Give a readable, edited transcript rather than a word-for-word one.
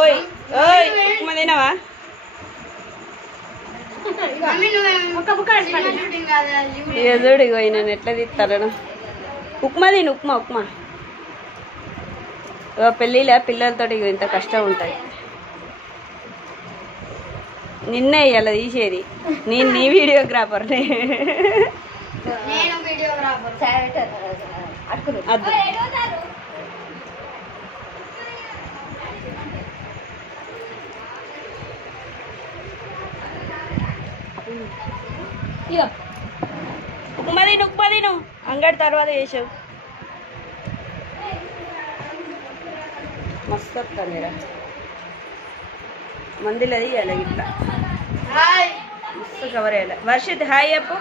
ఓయ్ ఓయ్ ఉప్మా తినవా? చూడు ఇగో నేను ఎట్లా తీస్తాను. ఉప్మా తిను, ఉప్మా ఉప్మా. పెళ్ళిలో పిల్లలతో ఇంత కష్టం ఉంటుంది. నిన్నే ఇవాళ తీసేది. నేను నీ వీడియోగ్రాఫర్ని. అద్దు ఉప్మా తిను, ఉప్మా తిను. అంగడి తర్వాత చేసావు. మస్తు వస్తుంది మందిలో తీయాలి ఇట్లా మస్తు కవర్ అయ్యాలి. వర్షిత్ హాయ్ చెప్పు.